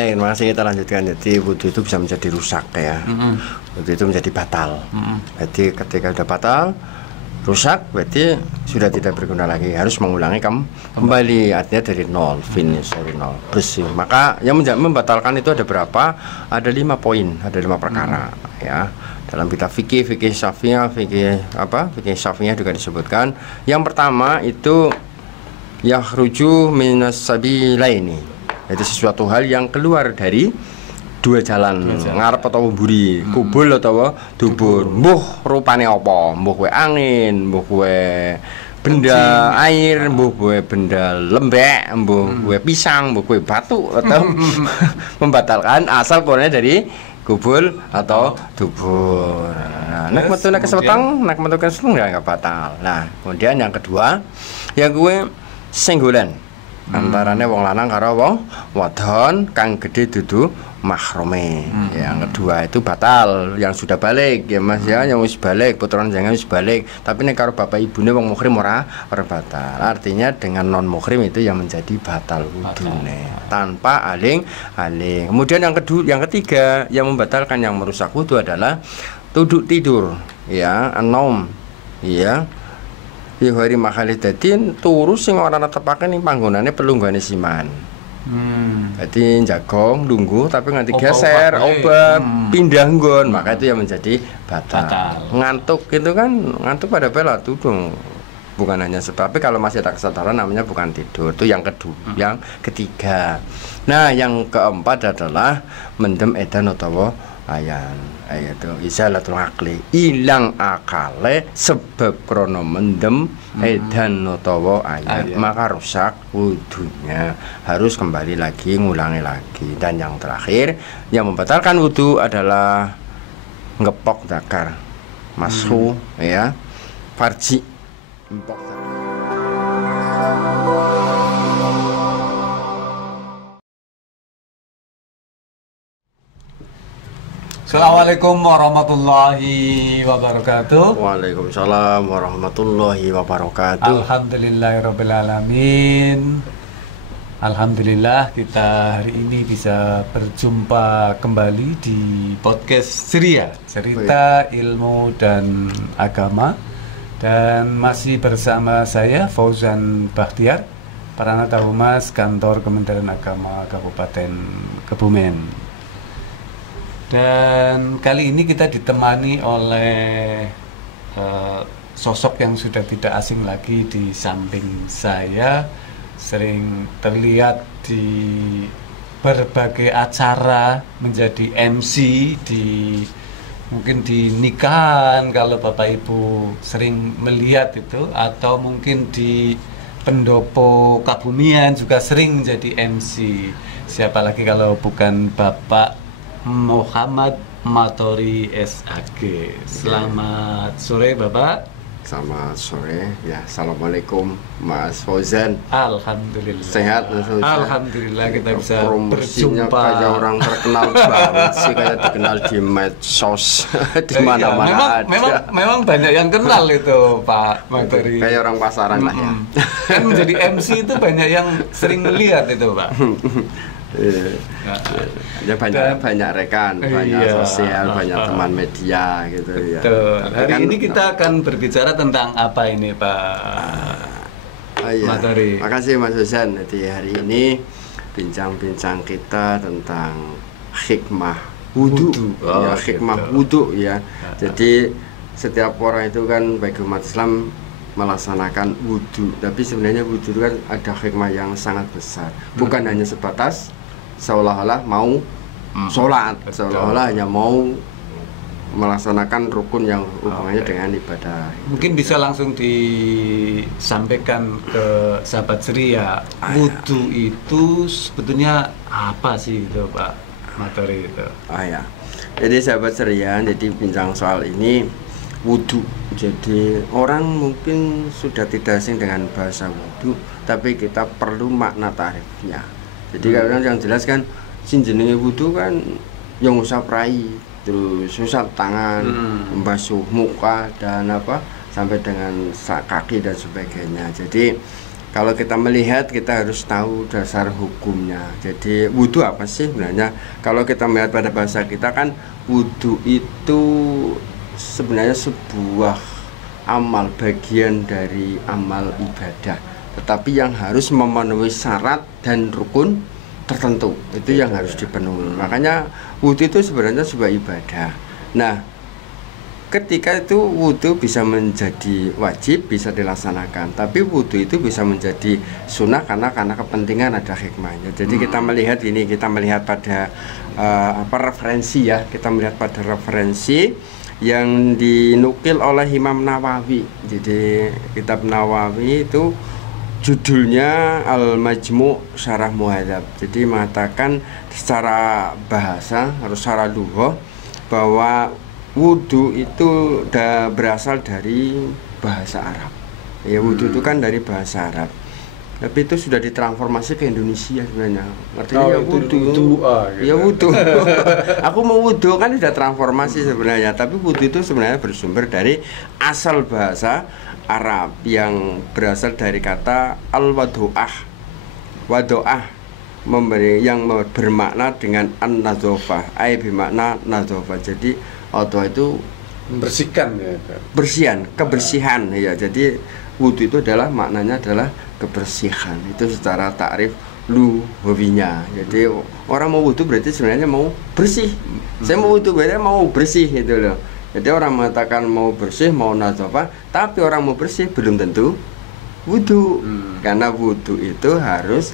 Baik, terima kasih, kita lanjutkan. Jadi wudhu itu bisa menjadi rusak ya. Wudhu itu menjadi batal. Jadi ketika sudah batal, rusak, berarti sudah tidak berguna lagi. Harus mengulangi kembali, artinya dari nol, finish dari nol, bersih. Maka yang membatalkan itu ada berapa? Ada 5 poin, ada 5 perkara ya. Dalam kitab fikih Syafi'iyah, fikih Syafi'iyah juga disebutkan. Yang pertama itu yakhruju minas sabilaini. Itu sesuatu hal yang keluar dari 2 jalan, ngarep atau mburi, kubul atau dubur. Mbuh rupane apa? Mbuh kowe angin, mbuh kowe benda air, mbuh kowe benda lembek, mbuh kowe pisang, mbuh kowe batu, atau membatalkan asal pokoknya dari kubul atau dubur. Nah, nek metu nek kesepetang, nek metu kesepetang enggak batal. Nah, kemudian yang kedua, yang kowe senggolan. Antarane wong lanang karo wong wadon kang gedhe dudu mahrome. Yang kedua itu batal, yang sudah balik ya Mas ya, yang wis balik, putrane jangan wis balik. Tapi nek karo bapak ibune wong muhrim ora batal. Artinya dengan non muhrim itu yang menjadi batal wudune tanpa aling-aling. Kemudian yang ketiga yang membatalkan, yang merusak wudu adalah tidur ya, anom ya. Hari makhalidatin turu sing ora netepake ning panggonane pelunggane siman. Jadi jagong lungguh tapi nganti geser obah pindah nggon, maka itu yang menjadi batal. Ngantuk itu kan, ngantuk pada bela tudung. Bukan hanya sebab, tapi kalau masih ada kesadaran namanya bukan tidur. Itu yang kedua, yang ketiga. Nah, yang keempat adalah mendem edan utawa ayan. Itu izalatul akli, ilang akale sebab krono mendem edan utawa ayan, maka rusak wudunya, harus kembali lagi, ngulangi lagi. Dan yang terakhir yang membatalkan wudu adalah ngepok zakar, mashu ya, farji, empok zakar. Assalamualaikum warahmatullahi wabarakatuh. Waalaikumsalam warahmatullahi wabarakatuh. Alhamdulillahirrabbilalamin. Alhamdulillah kita hari ini bisa berjumpa kembali di podcast Ceria, cerita ilmu dan agama. Dan masih bersama saya Fauzan Bakhtiar, Pranata Humas Kantor Kementerian Agama Kabupaten Kebumen. Dan kali ini kita ditemani oleh sosok yang sudah tidak asing lagi di samping saya, sering terlihat di berbagai acara menjadi MC mungkin di nikahan kalau Bapak Ibu sering melihat itu, atau mungkin di pendopo Kabumian juga sering menjadi MC. Siapa lagi kalau bukan Bapak Muhammad Matori SAG. Selamat sore Bapak. Selamat sore ya. Assalamualaikum Mas Fauzan. Alhamdulillah. Sehat Mas Fauzan. Alhamdulillah kita bisa promosinya berjumpa. Kayak orang terkenal banget sih, kayak dikenal di medsos di mana-mana ada. Memang banyak yang kenal itu Pak Matori. Kayak orang pasaran lah ya. Kan menjadi MC itu banyak yang sering melihat itu Pak. Ya banyak rekan, banyak sosial, banyak teman media gitu ya. Hari kan, ini kita akan berbicara tentang apa ini Pak Matori? Makasih Mas Husan. Jadi hari ini bincang-bincang kita tentang hikmah wudu. Ya, hikmah wudu ya. Jadi setiap orang itu kan bagi umat Islam melaksanakan wudu, tapi sebenarnya wudu itu kan ada hikmah yang sangat besar. Bukan hanya sebatas seolah-olah mau sholat, seolah-olah hanya mau melaksanakan rukun yang hubungannya dengan ibadah. Mungkin bisa langsung disampaikan ke sahabat Ceria, wudu itu sebetulnya apa sih itu Pak Matori itu? Jadi sahabat Ceria, jadi bincang soal ini wudu. Jadi orang mungkin sudah tidak asing dengan bahasa wudu, tapi kita perlu makna tarifnya. Jadi kalau yang jelas kan jenenge wudu kan yang usap rai, terus usap tangan, membasuh muka dan sampai dengan kaki dan sebagainya. Jadi Kalau kita melihat, kita harus tahu dasar hukumnya. Jadi wudhu apa sih sebenarnya? Kalau kita melihat pada bahasa kita kan, wudhu itu sebenarnya sebuah amal, bagian dari amal ibadah, tetapi yang harus memenuhi syarat dan rukun tertentu. Itu yang harus dipenuhi. Makanya wudhu itu sebenarnya sebuah ibadah. Nah, ketika itu wudhu bisa menjadi wajib, bisa dilaksanakan, tapi wudhu itu bisa menjadi sunnah karena kepentingan, ada hikmahnya. Jadi kita melihat ini, kita melihat pada referensi ya, kita melihat pada referensi yang dinukil oleh Imam Nawawi. Jadi kitab Nawawi itu judulnya Al-Majmu' Syarah Muhadzab. Jadi mengatakan secara bahasa, harus secara lugha, bahwa wudhu itu berasal dari bahasa Arab. Ya, wudhu itu kan dari bahasa Arab. Tapi itu sudah ditransformasi ke Indonesia sebenarnya. Artinya ya wudhu. Gitu. Ya wudhu. Aku mau wudhu kan sudah transformasi sebenarnya. Tapi wudhu itu sebenarnya bersumber dari asal bahasa Arab yang berasal dari kata al-wadu'ah. Wadu'ah memberi yang bermakna dengan an-nadzofah, ai bermakna nadzofah. Jadi auto itu membersihkan ya. Bersihan, kebersihan ya. Jadi wudhu itu adalah maknanya adalah kebersihan. Itu secara takrif lughawinya. Jadi orang mau wudhu berarti sebenarnya mau bersih. Saya mau wudhu berarti mau bersih itu loh. Jadi orang mengatakan mau bersih, mau nadzafah, tapi orang mau bersih belum tentu wudhu. Karena wudhu itu harus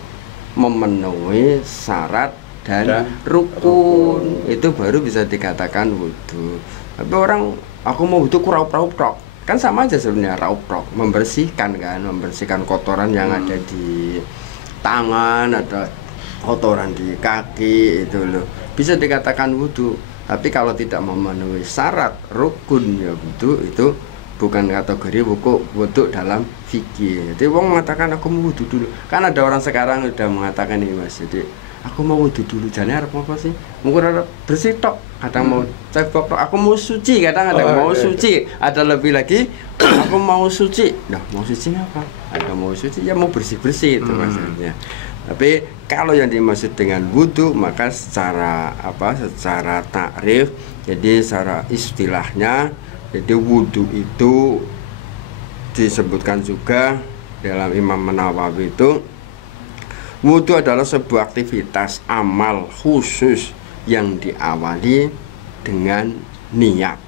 memenuhi syarat dan rukun, itu baru bisa dikatakan wudhu. Tapi orang, aku mau wudhu raup-raup tok, kan sama aja sebenarnya, raup tok, membersihkan kan, membersihkan kotoran yang ada di tangan atau kotoran di kaki itu loh, bisa dikatakan wudhu. Tapi kalau tidak memenuhi syarat rukun ya wudhu, itu bukan kategori wudhu dalam fikih. Jadi orang mengatakan aku mau wudhu dulu, kan ada orang sekarang udah mengatakan ini Mas, jadi aku mau wudhu dulu, jane arep apa sih? Mungkin arep bersih tok, kadang mau cebok tok, aku mau suci, kadang ada mau suci, ada lebih lagi aku mau suci. Nah, mau suci apa? Ada mau suci ya mau bersih-bersih itu maksudnya. Tapi kalau yang dimaksud dengan wudhu, maka secara secara takrif, jadi secara istilahnya, jadi wudhu itu disebutkan juga dalam Imam Nawawi itu, wudhu adalah sebuah aktivitas amal khusus yang diawali dengan niat.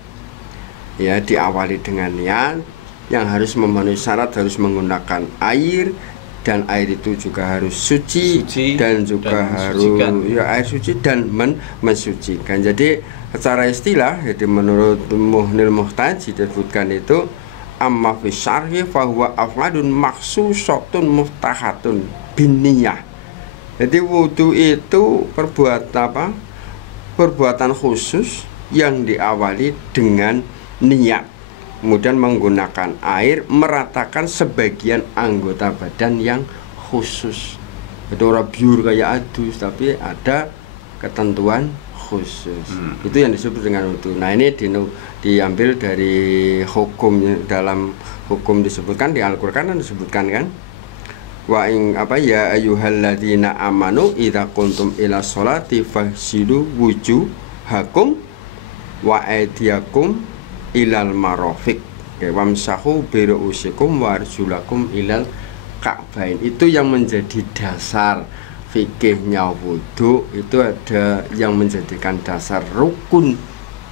Ya, diawali dengan niat yang harus memenuhi syarat, harus menggunakan air, dan air itu juga harus suci dan juga harus ya, air suci dan mensucikan. Jadi secara istilah, jadi menurut Muhnil Muhtaj disebutkan itu amma fi syarhi fa huwa af'alun makhsusatun muftahatun binniyah. Jadi wudhu itu perbuatan khusus yang diawali dengan niat, kemudian menggunakan air meratakan sebagian anggota badan yang khusus. Itu orang biur kayak adus, tapi ada ketentuan khusus. Itu yang disebut dengan wudhu. Nah, ini diambil dari hukum, dalam hukum disebutkan di Al-Qur'an disebutkan kan, wa ing ya ayyuhalladzina amanu idza kuntum ila sholati fahsilu wujuhakum wa aydiyakum ilal marafiq wamsahu bi ru'usikum wa arjulakum ilal ka'bain. Itu yang menjadi dasar fikihnya wudhu. Itu ada yang menjadikan dasar rukun,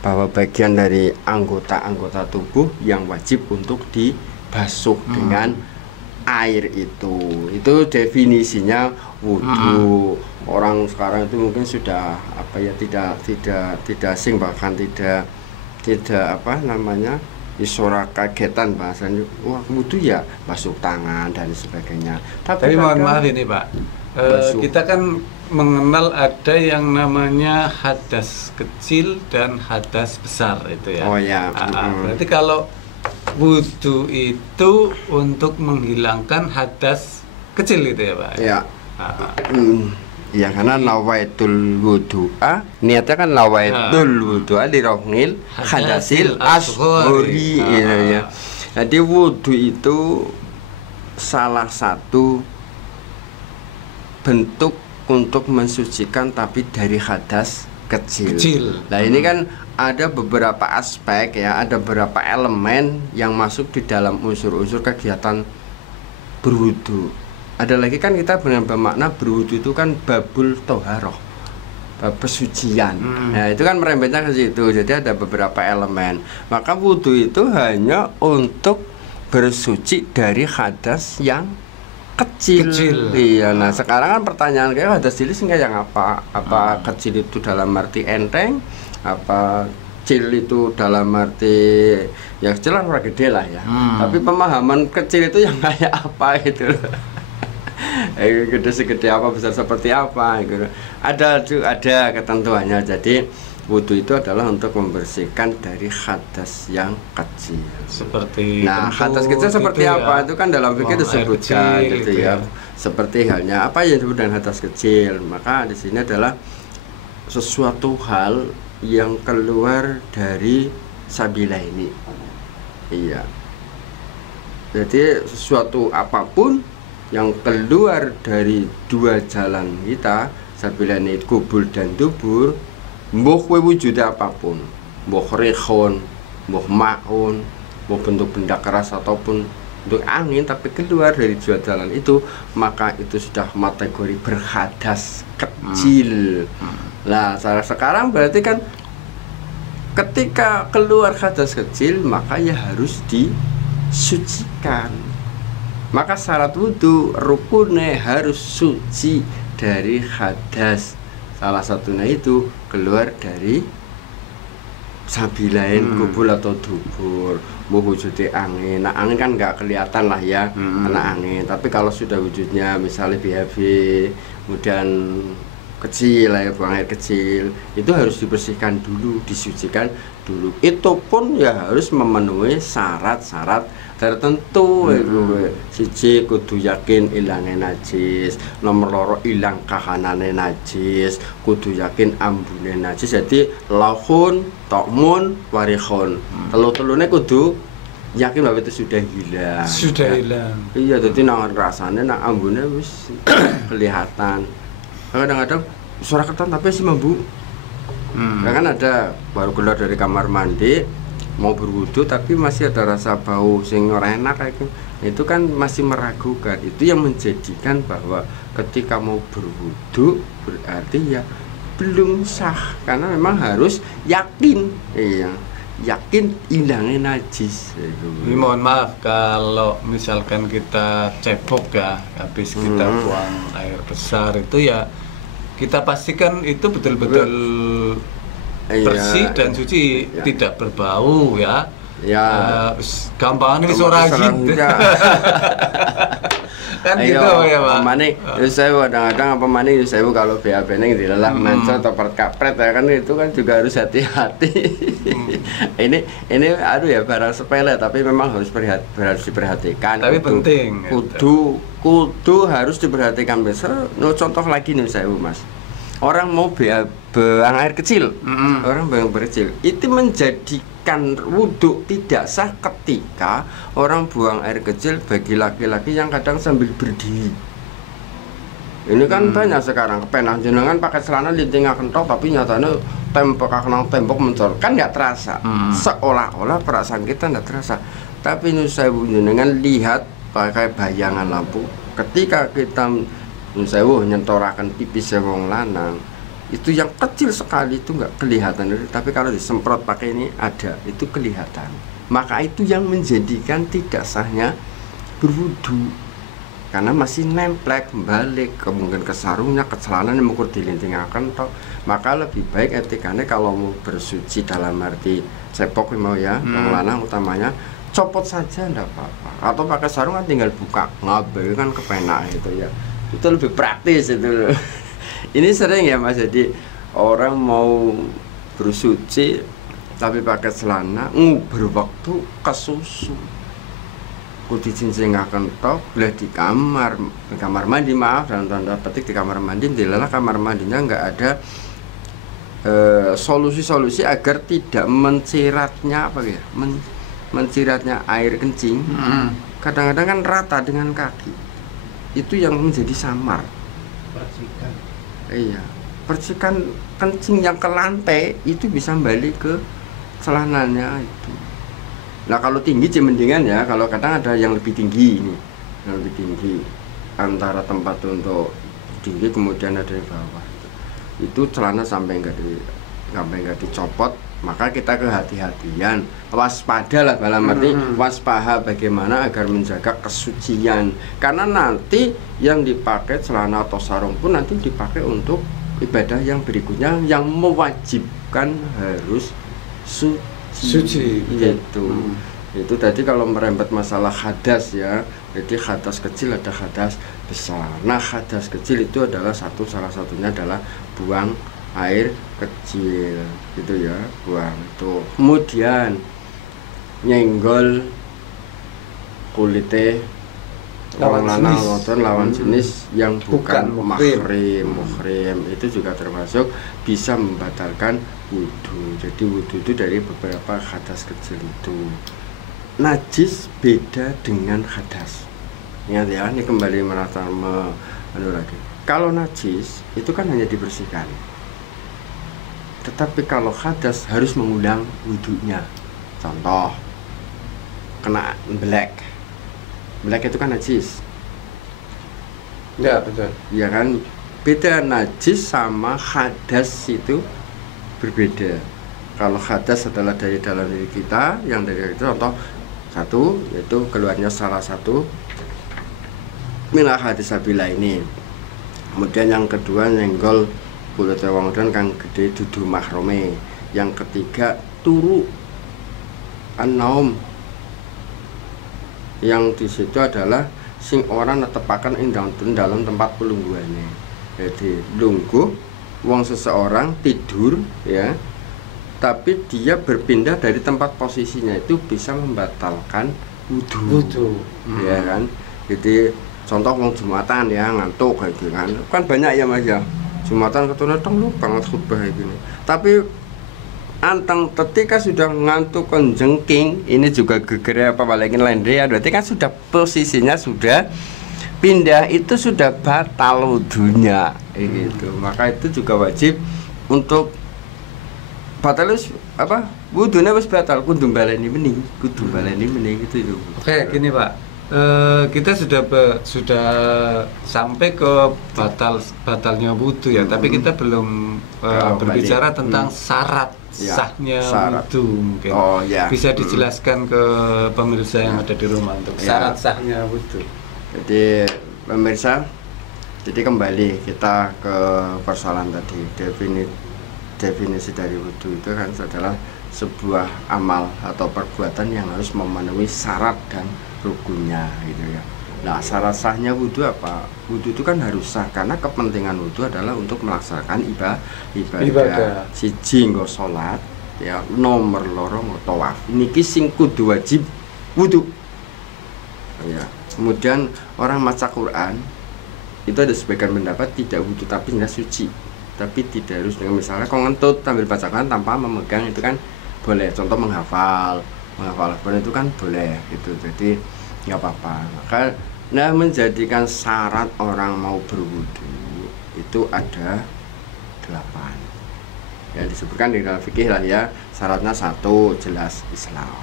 bahwa bagian dari anggota-anggota tubuh yang wajib untuk dibasuh dengan air itu definisinya wudhu. Orang sekarang itu mungkin sudah tidak asing, bahkan tidak isora kagetan bahasanya, wah wudhu ya basuh tangan dan sebagainya. Tapi mohon maaf ini Pak, kita kan mengenal ada yang namanya hadas kecil dan hadas besar itu ya. Oh ya. Berarti kalau wudhu itu untuk menghilangkan hadas kecil itu ya Pak? Ya. Ya, karena nawaitul wudu'a, niatnya kan nawaitul wudu'a li rohnil hadasil ashhuri ya. Jadi wudhu itu salah satu bentuk untuk mensucikan tapi dari hadas kecil. Nah ini kan ada beberapa aspek ya, ada beberapa elemen yang masuk di dalam unsur-unsur kegiatan berwudu. Ada lagi kan kita dengan bermakna berwudu itu kan babul toharoh, bab pesucian. Nah itu kan merembetnya ke situ. Jadi ada beberapa elemen. Maka wudu itu hanya untuk bersuci dari hadas yang kecil. Iya. Nah sekarang kan pertanyaan kayak hadas cilik sehingga yang apa? Apa kecil itu dalam arti enteng? Apa kecil itu dalam arti ya kecil kan gede lah ya. Tapi pemahaman kecil itu yang kayak apa gitu. Gede segede apa, besar seperti apa gitu. Ada ketentuannya. Jadi wudu itu adalah untuk membersihkan dari hadas yang kecil. Seperti nah, hadas kecil seperti gitu apa? ya. Itu kan dalam fikih disebutkan gitu ya. Seperti halnya apa yang disebut dengan hadas kecil. Maka di sini adalah sesuatu hal yang keluar dari sabila ini. Iya. Jadi sesuatu apapun yang keluar dari dua jalan kita, sabila ini kubul dan dubur, mbuh kowe wujude apapun, mbuh rehon, mbuh maun, mbuh bentuk benda keras ataupun bentuk angin, tapi keluar dari dua jalan itu, maka itu sudah kategori berhadas kecil. Nah, sekarang berarti kan ketika keluar hadas kecil, maka ya harus disucikan. Maka syarat wudu rukunnya harus suci dari hadas. Salah satunya itu keluar dari sabilain kubul atau dubur. Mau wujudnya angin. Nah angin kan nggak kelihatan lah ya kena angin. Tapi kalau sudah wujudnya misalnya BHB, kemudian kecil lah ya, buang air kecil, itu harus dibersihkan dulu, disucikan dulu. Itu pun ya harus memenuhi syarat-syarat tertentu. Siji kudu yakin ilangnya najis, nomor loro ilang kahanane najis, kudu yakin ambune najis. Jadi lahun, tokmun, warihun, telu-telune kudu yakin bahwa itu sudah hilang. Sudah hilang. Iya, jadi nang rasane nang ambune wis kelihatan. Kadang-kadang suara keton tapi si mambu. Kan ada baru keluar dari kamar mandi mau berwudu tapi masih ada rasa bau sing ora enak kayak gitu. Itu kan masih meragukan. Itu yang menjadikan bahwa ketika mau berwudu berarti ya belum sah, karena memang harus yakin. Iya, yakin hilangnya najis. Ini mohon maaf kalau misalkan kita cebok ya, habis kita buang air besar itu ya kita pastikan itu betul-betul bersih dan suci, tidak berbau ya. Ya, gampang ini suara gitu. Kan gitu ya Pak. Pemane saya kadang-kadang apa mane saya kalau BAB ning dilelah manca atau kapret ya kan, itu kan juga harus hati-hati. Ini aduh ya barang sepele tapi memang harus diperhatikan. Tapi penting. Kudu harus diperhatikan besar. No, contoh lagi nih saya Mas. Orang mau buang air kecil, orang buang air kecil, itu menjadikan wudhu tidak sah ketika orang buang air kecil bagi laki-laki yang kadang sambil berdiri. Ini kan banyak sekarang kepenang jenengan pakai celana linting kentok tapi nyatanya tembok mencol, kan nggak terasa, seolah-olah perasaan kita nggak terasa. Tapi ini saya jenengan lihat pakai bayangan lampu, ketika kita nyentorakan pipis wong lanang itu yang kecil sekali itu nggak kelihatan, tapi kalau disemprot pakai ini ada, itu kelihatan. Maka itu yang menjadikan tidak sahnya berwudu, karena masih nemplek balik mungkin ke sarungnya, ke celananya, mungkin dilintingaken tok. Maka lebih baik etikanya kalau mau bersuci dalam arti cepok mau ya, wong lanang utamanya copot saja enggak apa-apa, atau pakai sarung kan tinggal buka ngabe kan kepenak itu ya. Itu lebih praktis itu. Ini sering ya Mas, jadi orang mau bersuci tapi pakai celana berwaktu kesusu, kudu cincin-akan tok boleh di kamar mandi, maaf dalam tanda petik di kamar mandi, dilelah kamar mandinya nggak ada solusi-solusi agar tidak menciratnya apa ya, menciratnya air kencing kadang-kadang kan rata dengan kaki, itu yang menjadi samar. Percikan. Iya, percikan kencing yang ke lantai itu bisa balik ke celananya itu. Nah kalau tinggi sih mendingan ya, kalau kadang ada yang lebih tinggi ini, yang lebih tinggi antara tempat untuk tinggi kemudian ada di bawah, itu celana sampai nggak dicopot, maka kita kehati-hatian, waspada lah dalam arti waspada bagaimana agar menjaga kesucian, karena nanti yang dipakai celana atau sarung pun nanti dipakai untuk ibadah yang berikutnya yang mewajibkan harus suci. Itu tadi kalau merembet masalah hadas ya, jadi hadas kecil ada hadas besar. Nah hadas kecil itu adalah salah satunya adalah buang air kecil gitu ya, buang itu. Kemudian nyenggol kulite Lawan lanang jenis. wadon lawan jenis yang bukan Bukan muhrim itu juga termasuk bisa membatalkan wudhu. Jadi wudhu itu dari beberapa hadas kecil itu. Najis beda dengan hadas. Ingat ya, ini kembali lagi. Kalau najis itu kan hanya dibersihkan. Tetapi kalau hadas harus mengulang wudhunya. Contoh, kena black itu kan najis. Ya betul. Ya kan, beda najis sama hadas itu berbeda. Kalau hadas adalah dari dalam diri kita, yang dari itu contoh satu yaitu keluarnya salah satu milah hadis sabila ini. Kemudian yang kedua nyenggol kulit wong dan kang gede dudu mahrome. Yang ketiga turu an-naum, yang di situ adalah sing orang netepaken ing dalam tempat pelungguhane. Jadi lungguh wong seseorang tidur ya, tapi dia berpindah dari tempat posisinya itu bisa membatalkan wudhu. Ya kan. Jadi contoh wong Jumatan ya ngantuk kayak gitu kan banyak ya Mas ya. Jumatan ketemu tong lupa banget khutbah gini. Tapi antang ketika sudah ngantuk konjengking, ini juga geger apa balikin lendre ya, berarti kan sudah posisinya sudah pindah, itu sudah batal wudhunya gitu. Maka itu juga wajib untuk batal apa wudhunya wis batal kudu baleni mending gitu. Oke, gini Pak. Kita sudah sampai ke batalnya wudhu ya, tapi kita belum berbicara tentang syarat sahnya wudhu mungkin. Bisa dijelaskan ke pemirsa yang ada di rumah untuk syarat sahnya wudhu. Jadi pemirsa, jadi kembali kita ke persoalan tadi, definisi dari wudhu itu kan adalah sebuah amal atau perbuatan yang harus memenuhi syarat dan rukunnya gitu ya. Nah syarat sahnya wudhu apa? Wudhu itu kan harus sah karena kepentingan wudhu adalah untuk melaksanakan ibadah. Siji nggo salat ya, nomor loro nggo tawaf. Niki sing kudu wajib wudhu. Ya. Kemudian orang maca Quran itu ada sebagian pendapat tidak wudhu tapi tidak suci. Tapi tidak harus dengan misalnya kalau ngentut sambil baca Quran tanpa memegang itu kan boleh. Contoh menghafal Quran itu kan boleh gitu. Jadi nggak apa-apa. Maka nah menjadikan syarat orang mau berwudu itu ada 8 ya, disebutkan di dalam fikih lah ya. Syaratnya 1 jelas Islam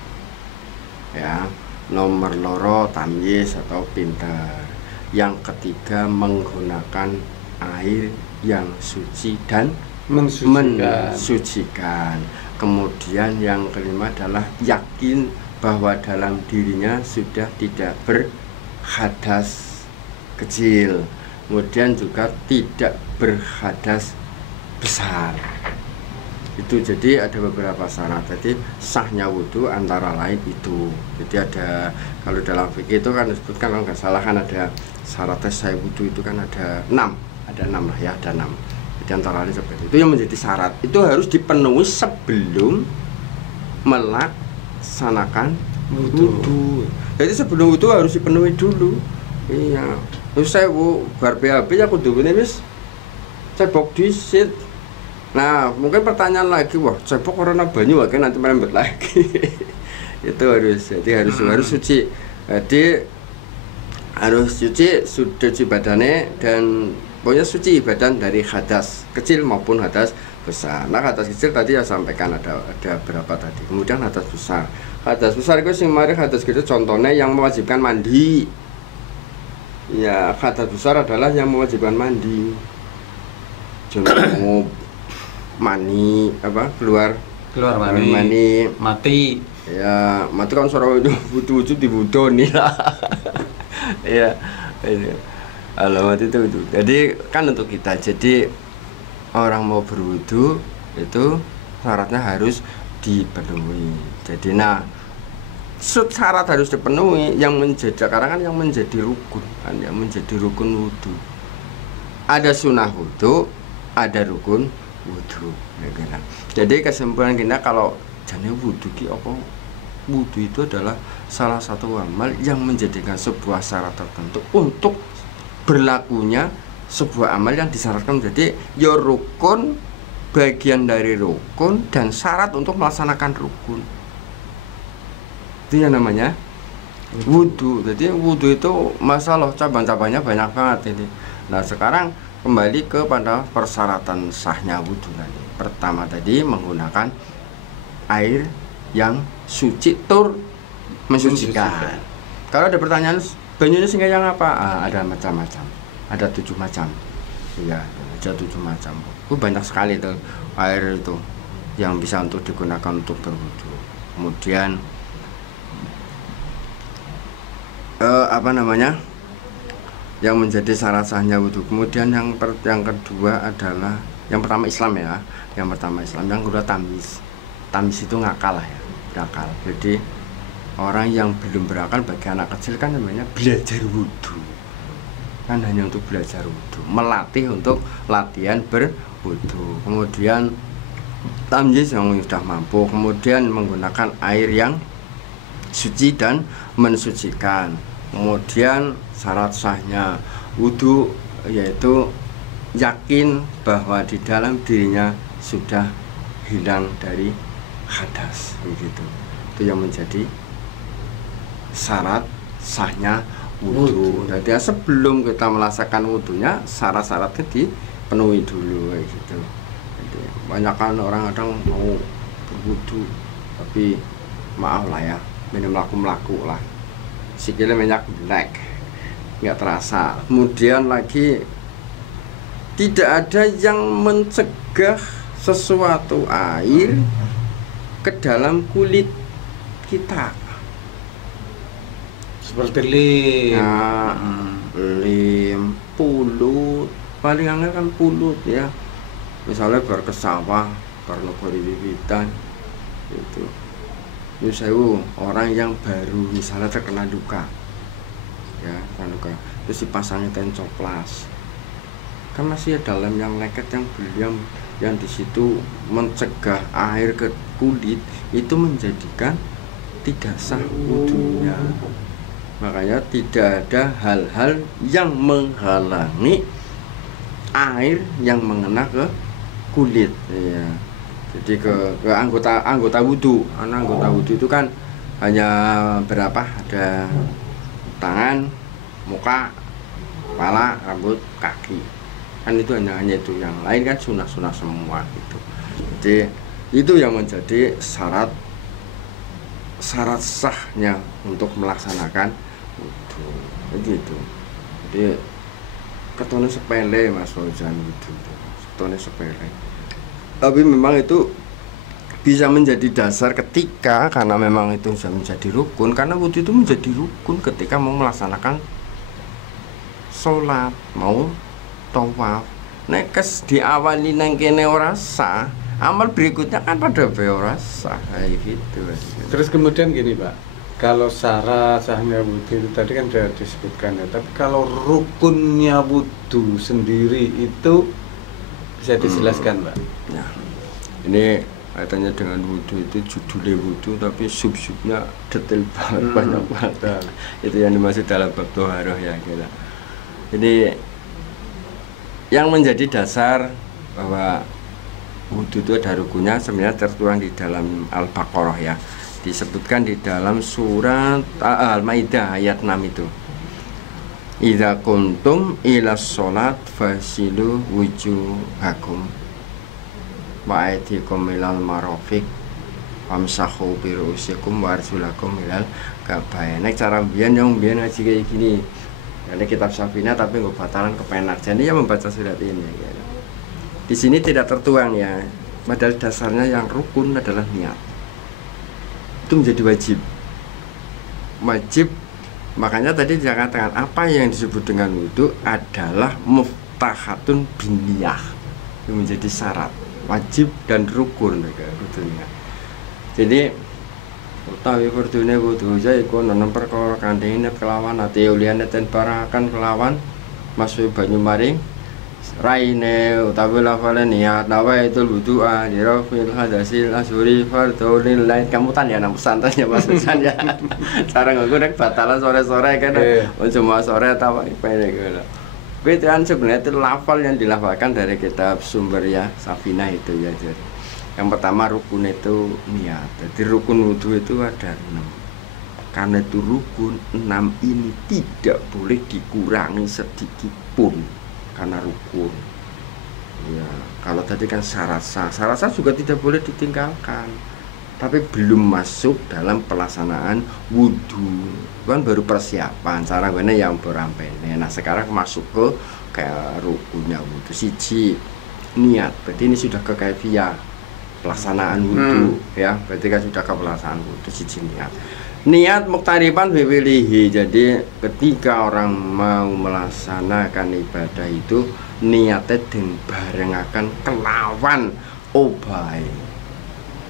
ya, nomor loro tamyiz atau pintar, yang ketiga menggunakan air yang suci dan mensucikan. Kemudian yang kelima adalah yakin bahwa dalam dirinya sudah tidak berhadas kecil, kemudian juga tidak berhadas besar. Itu jadi ada beberapa syarat. Jadi sahnya wudhu antara lain itu. Jadi ada, kalau dalam fikih itu kan disebutkan kalau nggak salah kan ada syaratnya sah wudhu itu kan ada 6 lah ya, ada 6. Jadi antara lain seperti itu yang menjadi syarat. Itu harus dipenuhi sebelum melaksanakan wudhu. Jadi sebelum wudhu harus dipenuhi dulu. Iya. Terus saya bar BAB ya kudu ini wis cebok disit. Nah, mungkin pertanyaan lagi, wah cebok karena banyu wae nanti merembet lagi. Itu harus, jadi harus suci. Jadi harus suci badannya, dan pokoknya suci badan dari hadas kecil maupun hadas besar. Nah, hadas kecil tadi ya sampaikan ada berapa tadi. Kemudian hadas besar. Hadas besar itu sing mari hadas kecil contohnya yang mewajibkan mandi. Ya, hadas besar adalah yang mewajibkan mandi. Junub, mani apa keluar mani mati. Ya, mati kan suara itu wujud di nih lah. Ya, ini alamat itu. Jadi kan untuk kita, jadi orang mau berwudu itu syaratnya harus dipenuhi. Jadi nah, syarat harus dipenuhi yang menjadi sekarang kan yang menjadi rukun kan, yang menjadi rukun wudu. Ada sunnah wudu, ada rukun wudu. Jadi kesimpulan kita kalau jane wudu ki apa? Wudu itu adalah salah satu amal yang menjadikan sebuah syarat tertentu untuk berlakunya sebuah amal yang disyaratkan menjadi ya rukun, bagian dari rukun dan syarat untuk melaksanakan rukun. Itu yang namanya wudu. Jadi wudu itu masalah cabang-cabangnya banyak banget ini. Nah, sekarang kembali kepada persyaratan sahnya wudu tadi. Pertama tadi menggunakan air yang suci tur mensucikan. Kalau ada pertanyaan banyunya sehingga yang apa? Ada macam-macam. Ada 7 macam. Iya, ada 7 macam. Banyak sekali tuh air itu yang bisa untuk digunakan untuk berwudu. Kemudian apa namanya? Yang menjadi syarat sahnya wudu. Kemudian yang kedua adalah yang pertama Islam ya. Yang pertama Islam, yang kedua tamyiz. Tamyiz itu ngakal lah ya, berakal. Jadi orang yang belum berakal bagi anak kecil kan namanya belajar wudu. Kan hanya untuk belajar wudu, melatih untuk latihan berwudu. Kemudian tamyiz yang sudah mampu, kemudian menggunakan air yang suci dan mensucikan. Kemudian syarat sahnya wudu yaitu yakin bahwa di dalam dirinya sudah hilang dari hadas, begitu. Itu yang menjadi syarat sahnya wudu. Jadi sebelum kita melaksanakan wudunya, syarat-syaratnya dipenuhi dulu, gitu. Jadi banyak kan orang kadang mau berwudu tapi maaf lah ya, melaku lah, sikilnya banyak black, nggak terasa. Kemudian lagi tidak ada yang mencegah sesuatu air ke dalam kulit kita, seperti lem, lem, pulut, paling angel kan pulut ya. Misalnya ke sawah, karena wiwitan itu. Misalnya orang yang baru misalnya terkena luka, ya, luka, terus dipasangin tencoplas, kan masih ada lem yang lengket yang di situ mencegah air ke kulit, itu menjadikan tidak sah wudunya. Makanya tidak ada hal-hal yang menghalangi air yang mengena ke kulit, ya. Jadi ke anggota wudu. Anggota wudu itu kan hanya berapa? Ada tangan, muka, kepala, rambut, kaki. Kan itu hanya itu, yang lain kan sunah-sunah semua gitu. Jadi itu yang menjadi syarat sahnya untuk melaksanakan wudu, begitu. Jadi ketone sepele Mas Fauzan gitu, ketone sepele. Tapi memang itu bisa menjadi dasar ketika, karena memang itu bisa menjadi rukun, karena wudu itu menjadi rukun ketika mau melaksanakan sholat, mau tawaf. Nekes diawali nang kene ora sah, amal berikutnya kan pada ora sah, kayak gitu. Terus kemudian gini Pak, kalau syarat sahnya wudu itu tadi kan sudah disebutkan ya, tapi kalau rukunnya wudu sendiri itu bisa dijelaskan Pak? Ya, ini kaitannya dengan wudu, itu judulnya wudu tapi sub-subnya detail banget, banyak banget. Itu yang dimaksud dalam bab toharoh ya kita. Jadi yang menjadi dasar bahwa wudu itu ada rukunnya sebenarnya tertuang di dalam Al-Baqarah ya. disebutkan di dalam surat Al-Maidah ayat 6 itu. Idza kuntum ila sholat fasilu wujuhakum wa aydikum ilal marafiq wamsahu bi ru'usikum wa arjulakum ilal ka'bayn. Nek cara mbiyen yang mbiyen ngaji kayak gini. Ada kitab Safina tapi nggak batalan kepenak. Jadi ya membaca surat ini. Di sini tidak tertuang ya. Padahal dasarnya yang rukun adalah niat. Itu menjadi wajib. Wajib. Makanya tadi saya katakan apa yang disebut dengan wudhu adalah muftahatun biniyah, yang menjadi syarat wajib dan rukun wudhunya. Jadi utawi fardune wudhu iku ana perkara kanthi niat kelawan ati uliyane ten parakan kelawan masuk banyu maring raine utawi lafale niat nawaitul wudu'a li rafil hadasil asuri fardul lain kamutan ya nang pesantren ya Mas Pesan ya. Cara nggo nek batalan sore-sore kan cuma sore ta pene gitu. Kuwi kan sebenarnya itu lafal yang dilafalkan dari kitab sumber ya Safina itu ya. Jadi yang pertama rukun itu niat. Jadi rukun wudu itu ada 6. Karena itu rukun 6 ini tidak boleh dikurangi sedikit pun. Karena rukun ya, kalau tadi kan syarat sah juga tidak boleh ditinggalkan, tapi belum masuk dalam pelaksanaan wudhu kan baru persiapan cara gue yang berampene. Nah sekarang masuk ke kayak rukunnya wudhu siji niat, berarti ini sudah ke kaifiyah pelaksanaan wudhu ya, berarti kan sudah ke pelaksanaan wudhu siji niat muktariban biwilihi. Jadi ketika orang mau melaksanakan ibadah itu niatnya dan barengakan kelawan obai.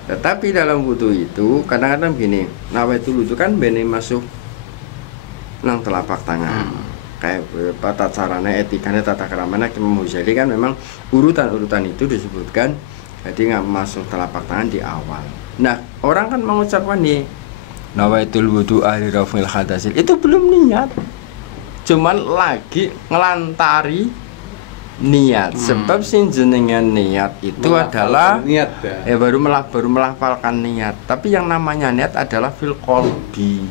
Tetapi dalam wudhu itu kadang-kadang gini, nawaitul wudhu kan bene masuk nang telapak tangan. Kayak tata caranya, etikanya, tata keramanya Imam Ghazali kan memang urutan-urutan itu disebutkan. Jadi nggak masuk telapak tangan di awal. Nah orang kan mengucapkan nih nawaitul wudu ahli rafil hadasil, itu belum niat, cuman lagi ngelantari niat. Sebab sing jenengan niat itu adalah niat ya. Baru melafalkan niat. Tapi yang namanya niat adalah fil qalbi.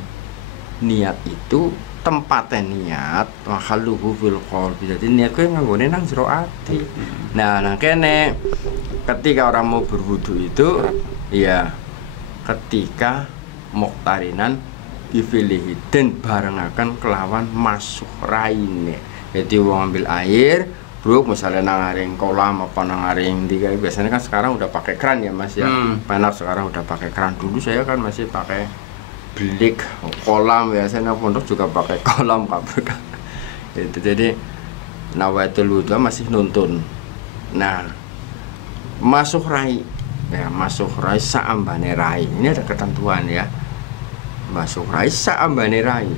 Niat itu tempatnya niat, mahalluhu fil qalbi. Jadi niat kuwi nganggone nang jero ati. Nah kene ketika orang mau berwudu itu ya ketika muktarinan bifilihi dan barengakan kelawan masuk raine. Jadi wong ambil air bro, misalnya nangaring kolam apa nangaring tiga, biasanya kan sekarang udah pakai keran ya Mas ya. Panas sekarang udah pakai keran. Dulu saya kan masih pakai bilik kolam, biasanya pondok juga pakai kolam kabel. Itu jadi nawaitul wudu masih nuntun. Nah masuk rai ya, masuk rai saambane rai ini ada ketentuan ya. Masuk rai saambane rai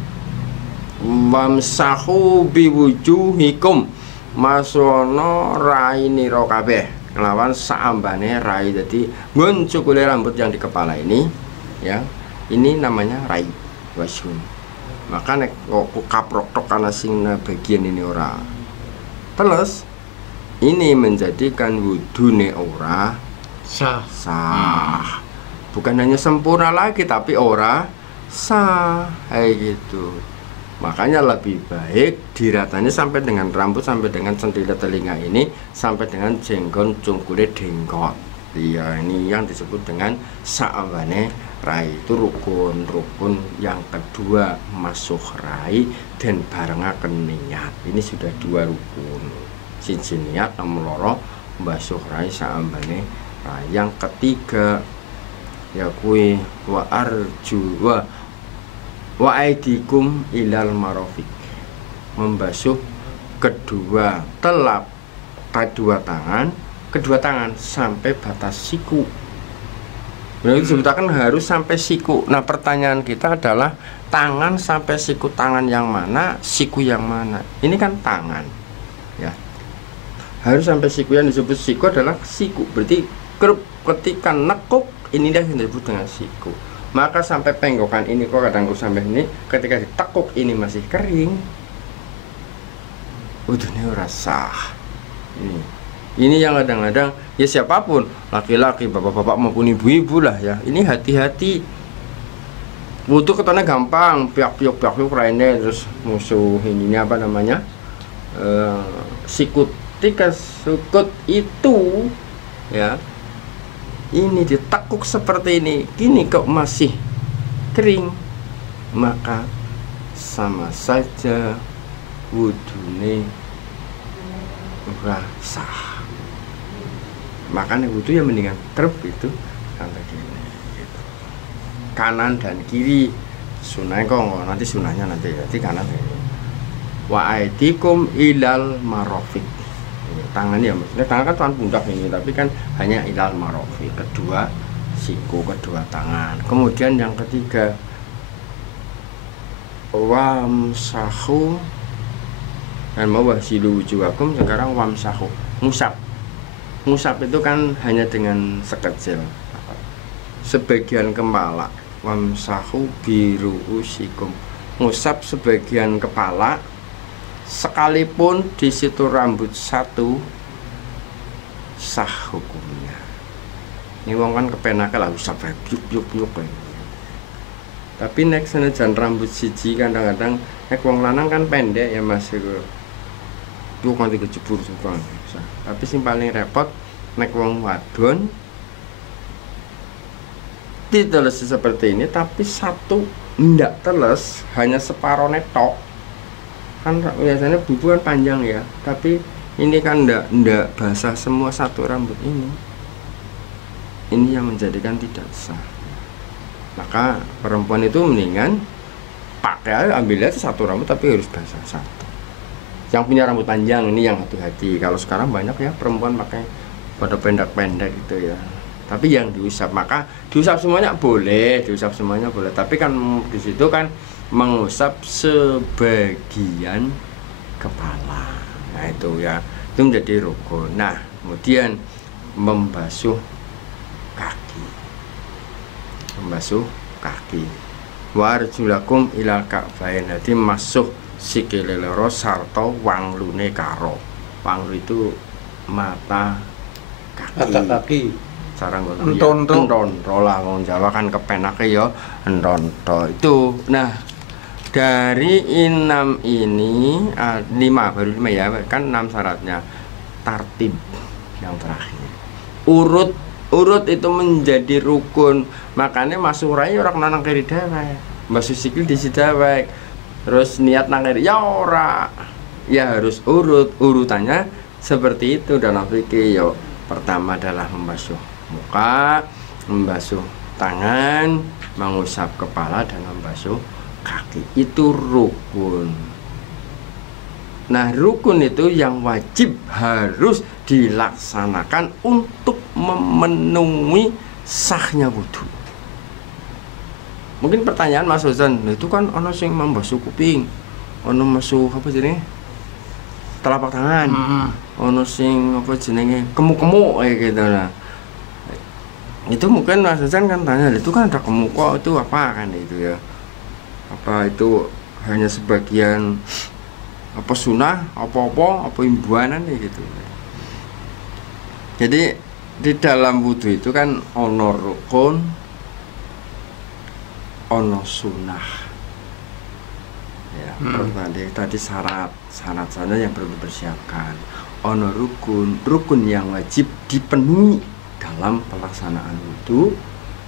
wamsahu biwujuhikum masono rai nira kabeh kelawan saambane rai. Jadi nguncukule rambut yang di kepala ini ya, ini namanya rai wasun. Maka nek kok kaprok tok kana sing bagian ini ora terus ini menjadikan wudune ora sah. Bukan hanya sempurna lagi tapi ora sah kayak gitu. Makanya lebih baik diratanya sampai dengan rambut, sampai dengan sentilan telinga ini, sampai dengan jenggon cungkure dengkot. Iya, ini yang disebut dengan sa'awane rai. Itu rukun yang kedua masuk rai dan barengaken niat. Ini sudah 2 rukun. Siji niat, nomor loro masuk rai sa'awane rai. Yang ketiga ya kuwi wa arju wa aidikum ilal marafiq, membasuh kedua tangan sampai batas siku. Nah, itu disebutkan harus sampai siku. Nah pertanyaan kita adalah tangan sampai siku tangan yang mana, siku yang mana? Ini kan tangan ya, harus sampai siku. Yang disebut siku adalah siku, berarti ketika nekuk ini dia disebut dengan siku. Maka sampai penggokan ini kok kadang sampai ini, ketika ditekuk ini masih kering, udahnya ora sah. Ini yang kadang-kadang ya siapapun, laki-laki, bapak-bapak maupun ibu-ibu lah ya, ini hati-hati Wudu ketone gampang, piak-piak raine terus musuh ininya apa namanya? Sikut. Ketika sukut itu ya ini ditekuk seperti ini, gini kok masih kering, maka sama saja wudune ora sah. Makanya wudhu ya mendingan kerep itu sampai gini gitu. Kanan dan kiri sunahnya kok nanti sunahnya nanti kanan ini. Wa aidikum ilal marafiq. Tangan ya maksudnya tangan kan tangan pundak ini, tapi kan hanya ilal marafiq, kedua siku, kedua tangan. Kemudian yang ketiga wamsahu dan mawasilu wujuhakum, sekarang wamsahu, ngusap. Ngusap itu kan hanya dengan sekecil sebagian kepala, wamsahu biruusikum, ngusap sebagian kepala sekalipun di situ rambut satu, sah hukumnya. Ini wong kan kepenake lah usap yuk. Tapi nek senajan rambut siji kadang-kadang nek wong lanang kan pendek ya Mas iku. Tuh kanthi kejebur sumpah. Tapi sing paling repot nek wong wadon diteles seperti ini tapi satu ndak teles, hanya separuh netok. Kan biasanya bubu kan panjang ya, tapi ini kan ndak basah semua satu rambut ini yang menjadikan tidak sah. Maka perempuan itu mendingan pakai ambil aja satu rambut tapi harus basah satu. Yang punya rambut panjang ini yang hati-hati. Kalau sekarang banyak ya perempuan pakai pada pendek-pendek gitu ya, tapi yang diusap, maka diusap semuanya boleh, tapi kan di situ kan mengusap sebagian kepala. Nah itu ya, itu menjadi rukun. Nah kemudian membasuh kaki, warjulakum ilal ka'bain, jadi masuk sikile loro sarta wanglune karo. Wanglu itu mata kaki. Cara entonto lah wong Jawa kan kepenake ya entonto itu. Nah dari 6 ini 5 baru 5 ya kan 6 syaratnya. Tartib yang terakhir, urut itu menjadi rukun. Makanya masuk rai orang nang kiri dewek, masuk sikil di dewek, terus niat nang kiri ya ora, ya harus urutannya seperti itu dalam fikih. Yo pertama adalah membasuh muka, membasuh tangan, mengusap kepala dan membasuh kaki. Itu rukun. Nah rukun itu yang wajib harus dilaksanakan untuk memenuhi sahnya wudhu. Mungkin pertanyaan Mas Ozan, itu kan ono sing membasuh kuping, ono membasuh apa jenenge telapak tangan, ono sing apa jenenge kemu-kemu kayak gitu lah. Itu mungkin Mas Ozan kan tanya, itu kan ada kemuka itu apa kan itu ya? Apa itu hanya sebagian apa sunah, apa imbuanan gitu. Jadi di dalam wudhu itu kan ono rukun, ono sunah. Ya, tadi syarat saja yang perlu dipersiapkan. Ono rukun yang wajib dipenuhi dalam pelaksanaan wudhu.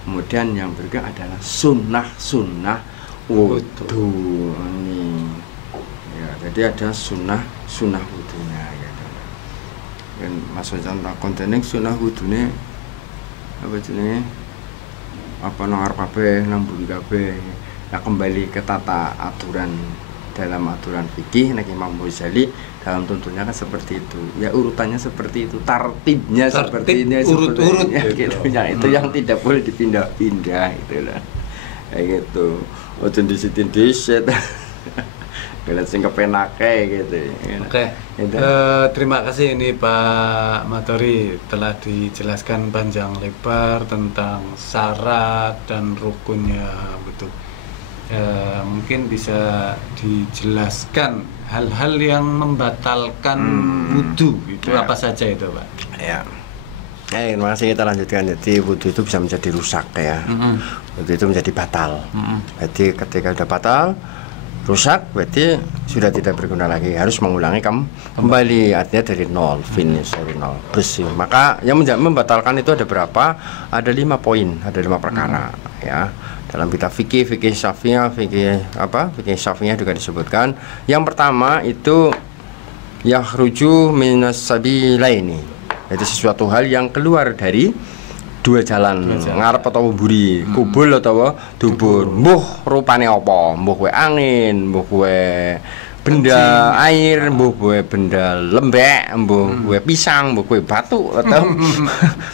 Kemudian yang berikutnya adalah sunnah wudhu. Ini ya, jadi ada sunnah wudhunya gitu. Dan Mas Ozan takon dening sunnah wudhune apa jenenge? Apa nang arep kabeh, nang mburi kabeh. Nah, kembali ke tata aturan dalam aturan fikih nek Imam Ghazali dalam tuntunnya kan seperti itu. Ya urutannya seperti itu, tartibnya seperti ini, urut-urut ya, gitu. Ya, itu yang tidak boleh dipindah-pindah itulah. Kayak gitu. Ojo disit-disit. Bila sing kepenake gitu. Oke. Gitu. Terima kasih ini Pak Matori telah dijelaskan panjang lebar tentang syarat dan rukunnya betul. Mungkin bisa dijelaskan hal-hal yang membatalkan wudhu itu apa saja itu Pak? Ya. Terima kasih, kita lanjutkan. Jadi wudhu itu bisa menjadi rusak ya. Wudhu itu menjadi batal. Jadi ketika sudah batal, rusak, berarti sudah tidak berguna lagi. Harus mengulangi kembali, artinya dari nol, finish dari nol, bersih. Maka yang membatalkan itu ada berapa? Ada 5 poin, ada 5 perkara ya. Dalam kitab fikih Syafi'iyah, fikih Syafi'iyah juga disebutkan. Yang pertama itu yakhruju minas sabilaini, itu sesuatu hal yang keluar dari dua jalan, ngarep atau mburi, kubul atau dubur. Mbuh rupane apa? Mbuh kuwe angin, mbuh kuwe benda air, mbuh kuwe benda lembek, mbuh kuwe pisang, mbuh kuwe batu, atau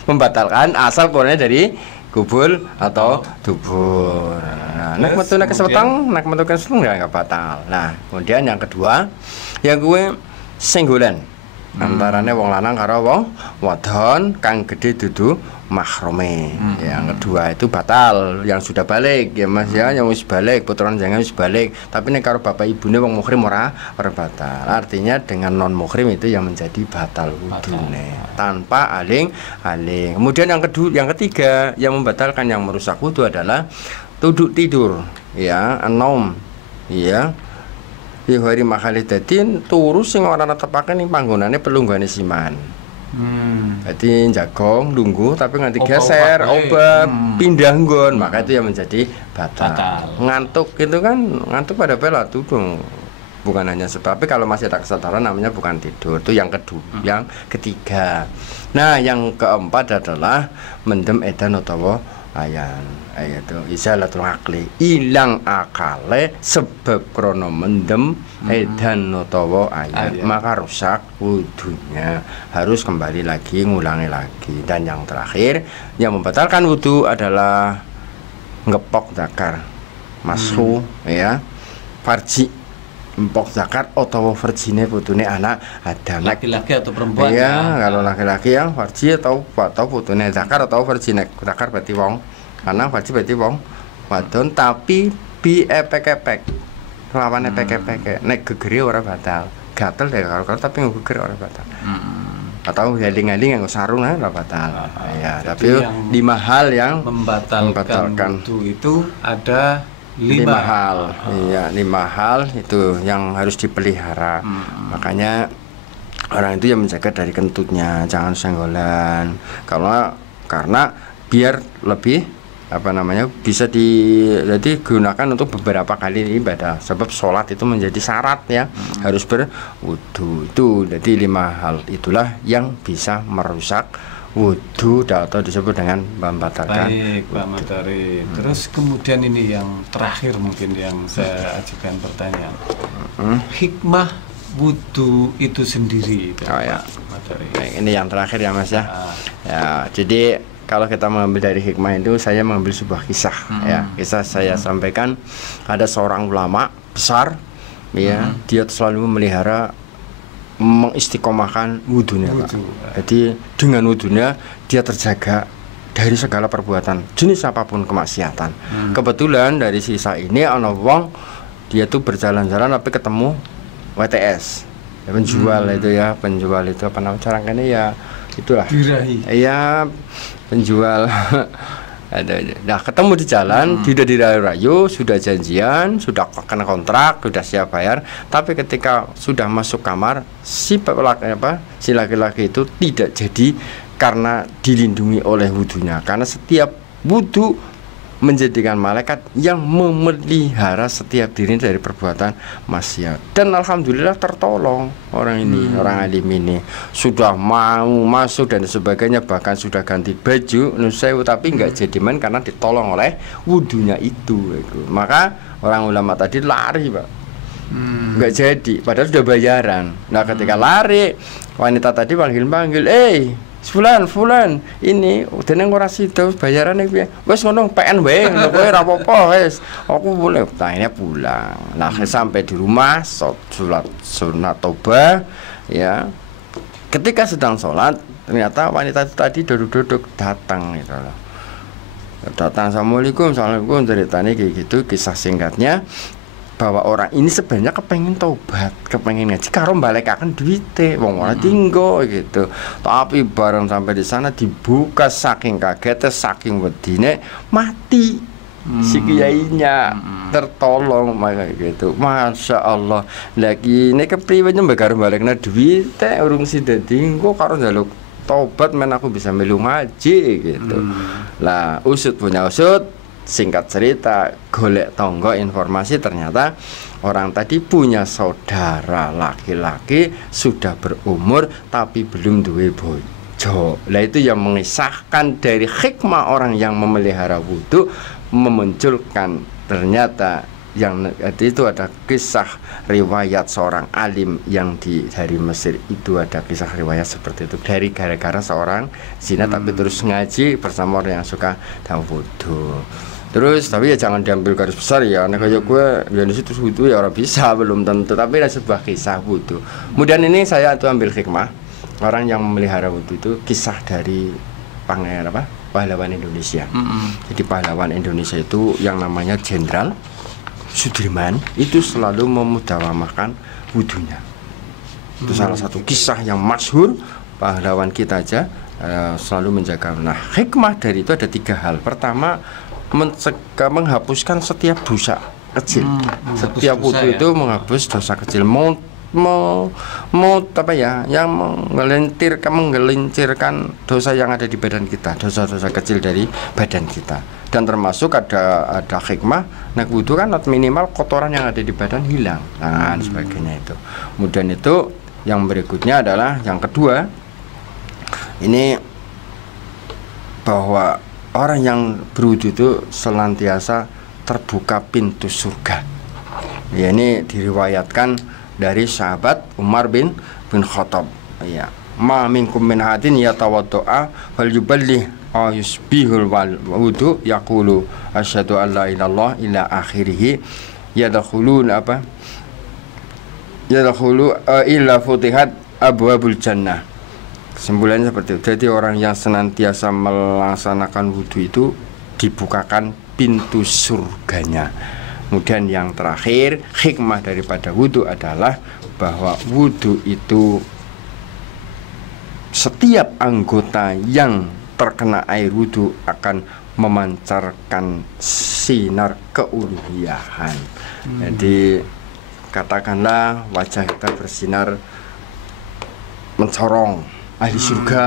membatalkan asal pokoknya dari kubul atau dubur. Nah, nak metu nak kesepetang, nak metu kesepetang nggak batal. Nah, kemudian yang kedua, yang gue senggolan antarane wong lanang karo wong wadon kang gede dudu mahrome. Yang kedua itu batal, yang sudah balik ya Mas ya, yang wis balik, putrane jangan wis balik, tapi nek karo bapak ibune wong muhrim ora batal. Artinya dengan non muhrim itu yang menjadi batal wudune tanpa aling-aling. Kemudian yang ketiga yang membatalkan, yang merusak wudu adalah tidur ya, anom ya. Hari makhalidatin turu sing ora netepake ning panggonane pelunggane siman. Jadi jagong nunggu tapi nganti geser, obah pindah nggon, maka itu yang menjadi batal. Ngantuk itu kan, ngantuk pada bela tudung. Bukan hanya sebab, tapi kalau masih ada kesadaran namanya bukan tidur. Itu yang kedua, yang ketiga. Nah, yang keempat adalah mendem edan utawa ayan. Itu izalatul akli, ilang akale sebab krono mendem edan utawa ayan, maka rusak wudunya, harus kembali lagi, ngulangi lagi. Dan yang terakhir yang membatalkan wudu adalah ngepok zakar, mashu ya, farji, empok zakat atau farjine putune anak Adam, laki-laki atau perempuan ya. Kalau laki-laki yang farji atau putune zakar atau farjine zakar berarti wong lanang, farji berarti wong wadon, tapi bi epek-epek lawan epek-epek nek gegere ora batal, gatel deh kalau tapi geger ora batal. Atau galing-galing yang sarung ora batal ya. Tapi 5 hal yang membatalkan wudu itu ada 5 hal. Iya, 5 hal itu yang harus dipelihara. Makanya orang itu yang menjaga dari kentutnya, jangan senggolan. Karena biar lebih bisa digunakan untuk beberapa kali ibadah. Sebab sholat itu menjadi syarat ya, harus berwudu. Itu jadi 5 hal itulah yang bisa merusak wudu atau disebut dengan membatalkan. Baik, Pak Matari. Terus kemudian ini yang terakhir mungkin yang saya ajukan pertanyaan. Hikmah wudu itu sendiri. Ya. Ini yang terakhir ya Mas ya. Ya, jadi kalau kita mengambil dari hikmah itu, saya mengambil sebuah kisah ya. Kisah saya sampaikan, ada seorang ulama besar ya, dia selalu memelihara, mengistiqomahkan wudunya, Pak. Jadi dengan wudunya dia terjaga dari segala perbuatan jenis apapun kemaksiatan. Kebetulan dari sisa ini ana wong dia tuh berjalan-jalan tapi ketemu WTS ya, penjual itu ya, penjual itu apa namanya caranya ya, itulah iya penjual. Nah, ketemu di jalan, tidak dirayu-rayu, sudah janjian, sudah kena kontrak, sudah siap bayar. Tapi ketika sudah masuk kamar, si laki-laki itu tidak jadi karena dilindungi oleh wudunya. Karena setiap wudu menjadikan malaikat yang memelihara setiap diri dari perbuatan maksiat. Dan alhamdulillah tertolong orang ini, orang alim ini. Sudah mau masuk dan sebagainya, bahkan sudah ganti baju nusewu, tapi nggak jadi main karena ditolong oleh wudunya itu. Maka orang ulama tadi lari, Pak. Nggak jadi, padahal sudah bayaran. Nah, ketika lari, wanita tadi panggil-panggil, Fulan, ini dene ora sida bayarane piye? Wis ngono PN wae, kowe ora apa-apa wis. Aku boleh akhirnya pulang. Nah, sampai di rumah sholat sunat toba ya. Ketika sedang sholat, ternyata wanita itu tadi duduk-duduk datang gitu loh. Datang, assalamualaikum ceritanya kayak gitu, kisah singkatnya. bahwa orang ini sebenarnya kepengen tobat, kepengen ngaji karo balekaken duwite wong ora tinggo gitu. Tapi bareng sampai di sana dibuka saking kagetnya, saking wedine mati si kiainya, tertolong maka gitu. Masya Allah. Lagi ini kepriwe nyembah karo balekna duwite urung sida tinggo karo njaluk tobat men aku bisa melu ngaji gitu. Lah usut punya usut. Singkat cerita, golek tonggo informasi ternyata orang tadi punya saudara laki-laki sudah berumur tapi belum duwe bojo. Lah itu yang mengisahkan dari hikmah orang yang memelihara wudhu, memunculkan ternyata yang itu ada kisah riwayat seorang alim yang dari Mesir. Itu ada kisah riwayat seperti itu dari gara-gara seorang zina tapi terus ngaji bersama orang yang suka dalam wudhu. Terus tapi ya jangan diambil garis besar ya. Nek kayak gue ya di situ wudhu ya orang bisa belum tentu, tapi ada sebuah kisah wudhu. Kemudian ini saya tuh ambil hikmah orang yang memelihara wudhu itu kisah dari pahlawan Indonesia. Jadi pahlawan Indonesia itu yang namanya Jenderal Sudirman itu selalu memudawamakan wudhunya. Itu salah satu kisah yang masyhur pahlawan kita aja selalu menjaga. Nah hikmah dari itu ada 3 hal. Pertama, menghapuskan setiap dosa kecil. Setiap wudhu itu menghapus dosa kecil. Apa ya, yang menggelincirkan dosa yang ada di badan kita, dosa-dosa kecil dari badan kita. Dan termasuk ada hikmah, nek wudhu kan minimal kotoran yang ada di badan hilang, dan sebagainya itu. Kemudian itu yang berikutnya adalah yang kedua, ini bahwa orang yang berwudhu itu senantiasa terbuka pintu surga. Ya, ini diriwayatkan dari sahabat Umar bin Khattab. Ya, ma minkum min hadin yatawaddoa fal yuballi yusbihul wudu yaqulu asyhadu an la ilallah ila akhirih yadkhulun illa futihat abwabul jannah. Kesimpulannya seperti itu. Jadi orang yang senantiasa melaksanakan wudhu itu dibukakan pintu surganya. Kemudian yang terakhir, hikmah daripada wudhu adalah bahwa wudhu itu setiap anggota yang terkena air wudhu akan memancarkan sinar keuluhiyahan. Jadi katakanlah wajah kita bersinar mencorong ahli surga,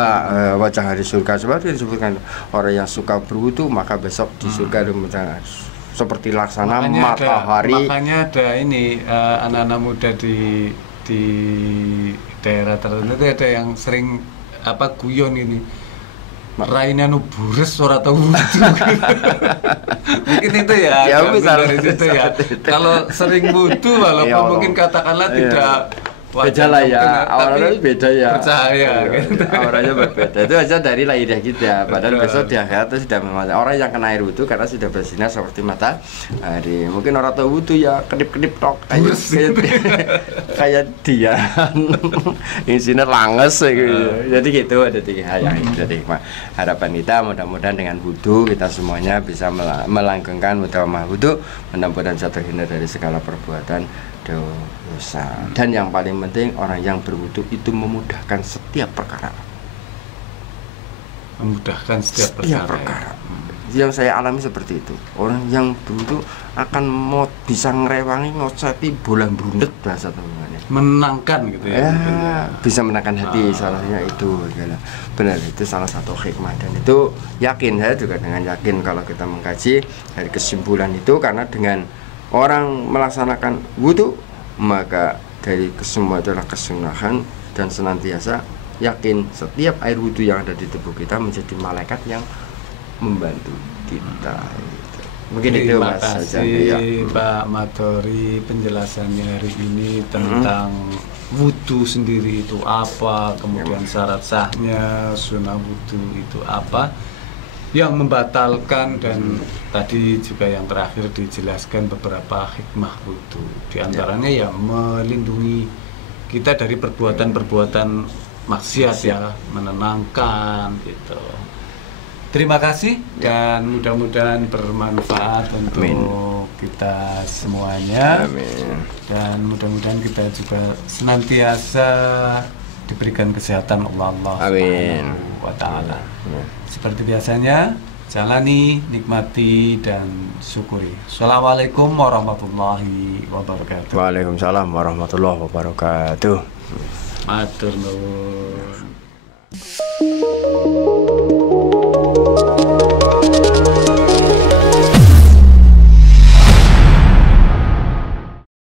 wajah ahli surga seperti disebutkan orang yang suka berwudu maka besok di surga seperti laksana matahari. Makanya ada ini anak-anak muda di daerah tertentu itu ada yang sering guyon ini raine anu bures ora tau wudu. Mungkin itu ya bisa dari situ ya. Kalau sering wudu walaupun mungkin katakanlah tidak beda lah ya, awalnya beda ya, percaya gitu. Awalnya berbeda, itu aja dari lahiriah kita. Padahal besok di akhirat itu sudah orang yang kena air wudhu karena sudah bersinar seperti matahari. Mungkin orang tahu wudhu ya kedip-kedip tok kayak dia yang sinar langes gitu. Jadi gitu ada 3 hal yang jadi harapan kita mudah-mudahan dengan wudhu kita semuanya bisa melanggengkan mudawamah wudhu, mudah-mudahan bisa terhindar dari segala perbuatan dosa. Dan yang paling penting orang yang berwudhu itu memudahkan setiap perkara. Memudahkan setiap perkara. Yang saya alami seperti itu. Orang yang berwudhu akan bisa ngerewangi ngoceti bola brundet bahasa temannya. Menangkan gitu ya. Bisa menangkan hati, salahnya itu. Benar, itu salah satu hikmah. Dan itu yakin, saya juga dengan yakin kalau kita mengkaji dari kesimpulan itu, karena dengan orang melaksanakan wudhu maka dari kesemua adalah kesunahan dan senantiasa yakin setiap air wudhu yang ada di tubuh kita menjadi malaikat yang membantu kita. Mungkin itu Mas. Terima kasih Pak Matori penjelasannya hari ini tentang wudhu sendiri itu apa, kemudian syarat sahnya, sunnah wudhu itu apa yang membatalkan, dan tadi juga yang terakhir dijelaskan beberapa hikmah wudhu. Di antaranya ya melindungi kita dari perbuatan-perbuatan maksiat ya, menenangkan gitu. Terima kasih dan mudah-mudahan bermanfaat untuk kita semuanya. Amin. Dan mudah-mudahan kita juga senantiasa diberikan kesehatan oleh Allah Amin. Subhanahu wa Ta'ala. Amin. Seperti biasanya, jalani, nikmati, dan syukuri. Assalamualaikum warahmatullahi wabarakatuh. Waalaikumsalam warahmatullahi wabarakatuh. Matur nuwun.